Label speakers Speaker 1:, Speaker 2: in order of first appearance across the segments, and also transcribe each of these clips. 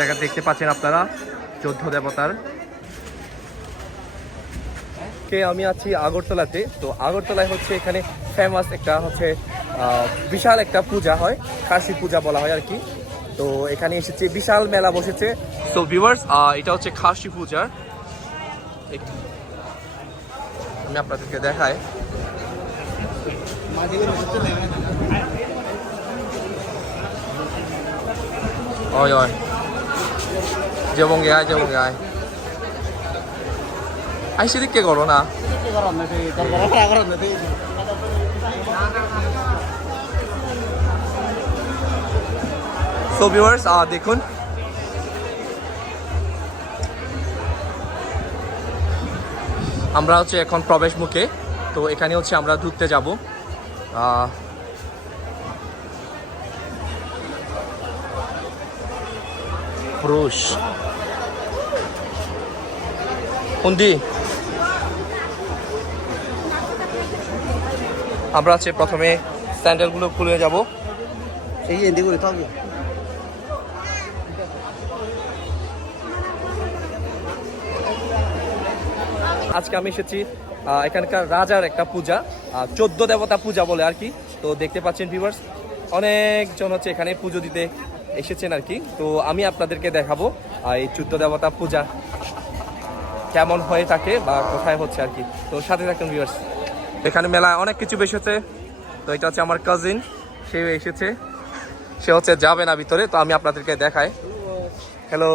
Speaker 1: দেখা দেখতে পাচ্ছেন আপনারা চোদ্দ দেবতার। কে আমি আছি আগরতলাতে। তো আগরতলায় হচ্ছে এখানে ফেমাস একটা হচ্ছে বিশাল একটা পূজা হয় কাশী পূজা বলা হয় আর কি। তো এখানে এসেছে বিশাল মেলা বসেছে। তো ভিউয়ার্স এটা হচ্ছে খাসি পূজার আমি আপনাদেরকে দেখাই। Ôi ôi Gái, giờ bông gái Anh sẽ thích cái gỗ না সো ভিউয়ার্স দেখুন। আমরা হচ্ছে এখন প্রবেশ মুখে তো এখানে হচ্ছে আমরা ঢুকতে যাব। পুরুষ। কোনটি আমরা হচ্ছে প্রথমে স্যান্ডেলগুলো খুলে যাব।
Speaker 2: এই এন্দি করে থাকবে
Speaker 1: আজকে আমি এসেছি এখানকার রাজার একটা পূজা চোদ্দ দেবতা পূজা বলে আর কি। তো দেখতে পাচ্ছেন ভিউয়ার্স অনেকজন হচ্ছে এখানে পুজো দিতে এসেছেন আর কি। তো আমি আপনাদেরকে দেখাবো এই চোদ্দ দেবতা পূজা। কেমন হয়ে থাকে বা কোথায় হচ্ছে আর কি। তো সাথে থাকুন ভিউয়ার্স এখানে মেলায় অনেক কিছু বেসেছে তো এটা হচ্ছে আমার কাজিন সে এসেছে। সে হচ্ছে যাবে না ভিতরে তো আমি আপনাদেরকে দেখাই। হ্যালো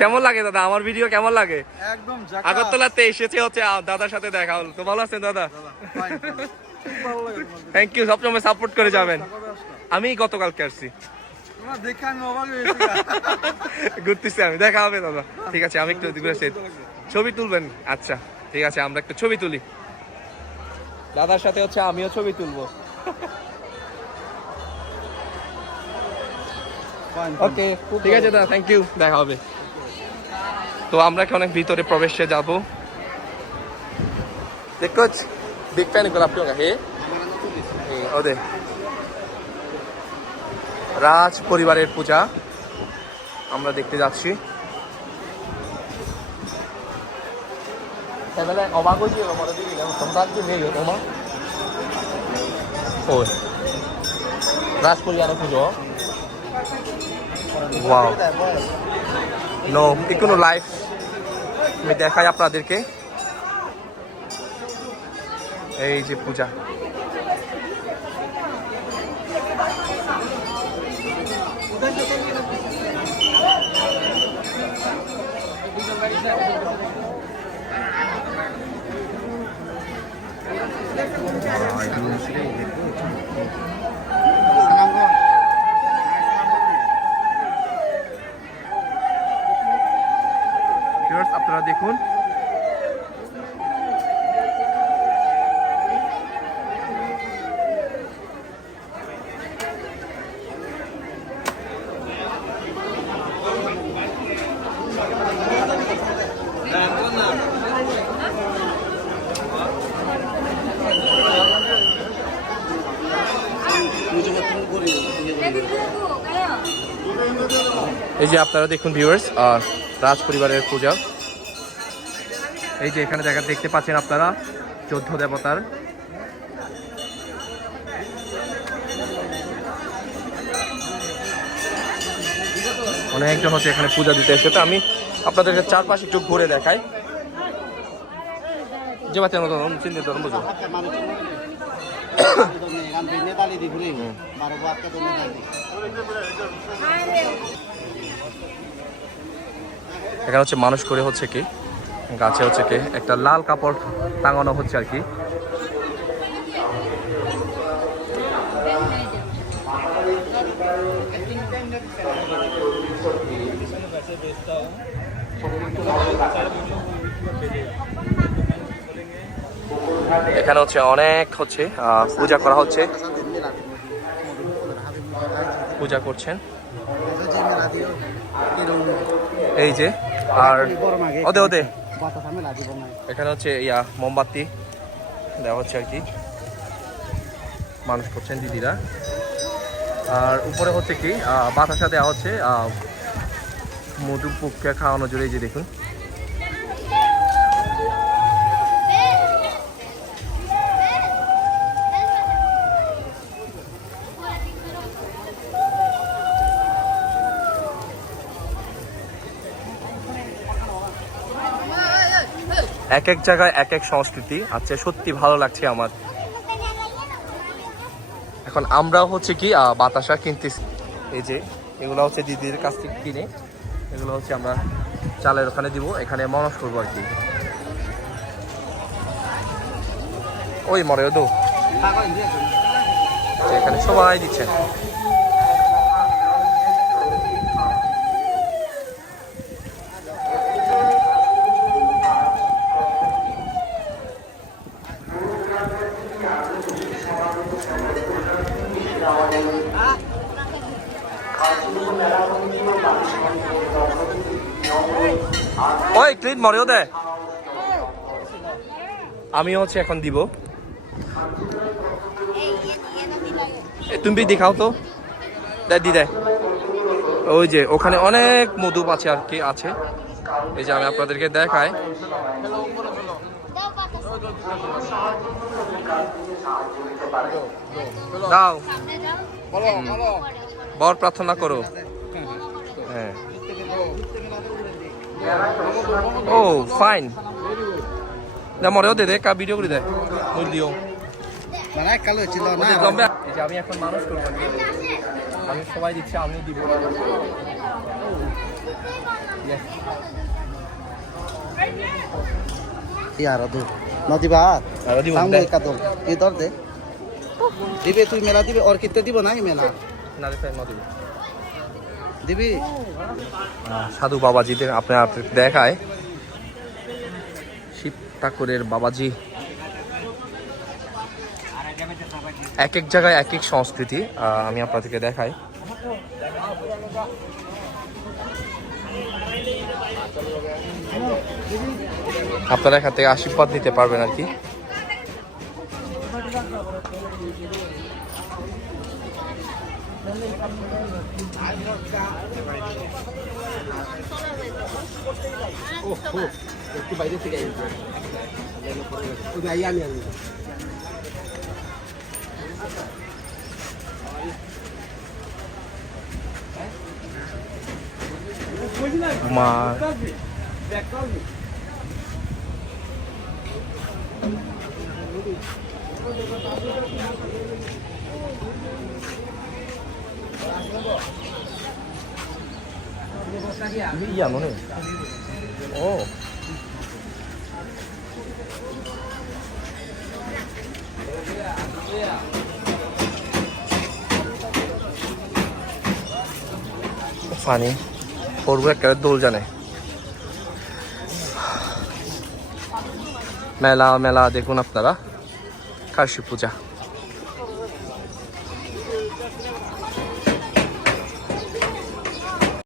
Speaker 1: কেমন লাগে দাদা? আমার ভিডিও কেমন লাগে?
Speaker 2: একদম
Speaker 1: আগরতলাতে এসেছে হচ্ছে দাদার সাথে দেখা হলো। তো ভালো আছেন দাদা? থ্যাংক ইউ সবসময় সাপোর্ট করে যাবেন। আমি গতকালকে আসছি। ঘুরতেছি আমি দেখা হবে দাদা। ঠিক আছে আমি একটু ঘুরে ছবি তুলবেন? আচ্ছা ঠিক আছে আমরা একটু ছবি তুলি। দাদার সাথে হচ্ছে আমিও ছবি তুলবো। ওকে ঠিক আছে দাদা থ্যাংক ইউ দেখা হবে। তো আমরা এখন অনেক ভিতরে প্রবেশে যাব। দেখো বিগ ফ্যান গোলাপ হে? হে, ওদের রাজ পরিবারের পূজা। আমরা দেখতে যাচ্ছি। অবাক হয়েছি নেই তোমার ওই। রাজ পরিবারের পুজো। ওয়াও। নো কোনো লাইফ আমি দেখাই আপনাদেরকে। এই যে পূজা। আপনারা দেখুন এই যে আপনারা দেখুন ভিউয়ার্স রাজ পরিবারের পূজা। এই যে এখানে দেখা, দেখতে পাচ্ছেন আপনারা চোদ্দ দেবতার। অনেকজন হচ্ছে এখানে পূজা দিতে এসে তো আমি আপনাদেরকে চারপাশে একটু ঘুরে দেখাই। যে বাচ্চা চিন্তিত বুঝো
Speaker 2: নেতালি দি ঘুরে বারো বাচ্চা তো নেতালি
Speaker 1: এখানে হচ্ছে মানুষ করে হচ্ছে কি? গাছে হচ্ছে কি? একটা লাল কাপড় টাঙানো হচ্ছে আর কি। এখানে হচ্ছে অনেক হচ্ছে পূজা করা হচ্ছে। পূজা করছেন। এই যে, আর ওদে ওদে। এখানে হচ্ছে, ইয়া, মোমবাতি দেওয়া হচ্ছে আর কি। মানুষ করছেন দিদিরা। আর উপরে হচ্ছে কি বাতাসা দেওয়া হচ্ছে মধু পুককে খাওয়ানো জুড়ে যে দেখুন। এক এক জায়গায় এক এক সংস্কৃতি। আচ্ছা সত্যি ভালো লাগছে আমার। এখন আমরাও হচ্ছে কি বাতাসা কিনতেছি। এই যে, এগুলো হচ্ছে দিদির কাছ থেকে কিনে। এগুলো হচ্ছে আমরা চালের ওখানে দিব, এখানে মনস করব আর কি। ওই মরে দো। এখানে সবাই দিচ্ছেন ওই ক্লিন মরেও দে আমি হচ্ছে এখন দিব। তুমি দেখাও তো। দে দি দে। ওই যে ওখানে অনেক মধু আছে আর কি আছে। এই যে আমি আপনাদেরকে দেখাই। দাও। বর প্রার্থনা করো। হ্যাঁ। ও ফাইন দে মরেও দে দে কা ভিডিও করে দে। মুই দিও।
Speaker 2: মানে কালো ছিল না
Speaker 1: এই যে আমি এখন মানুষ করব। আমি সবাই দিচ্ছি আমিও দিব.
Speaker 2: ইয়ার দু। নদী
Speaker 1: দিব,
Speaker 2: সামনে
Speaker 1: দে।
Speaker 2: কাদল এই দর দে। দিবে তুই মেলা দিবে ওর কিতে দিব না মেলা?
Speaker 1: না রে, দিব। সাধু বাবাজিদের আপনার দেখায়। শিব ঠাকুরের বাবাজি। এক এক জায়গায় এক এক সংস্কৃতি আমি আপনাদেরকে দেখাই। আপনারা এখান থেকে আশীর্বাদ নিতে পারবেন আর কি।
Speaker 2: একটু বাইরে থেকে ওই আমি আমি
Speaker 1: মা 이게 안 오네. 오. ফানি পড়বো একটা দোল জানে মেলা মেলা দেখুন আপনারা কাশী পূজা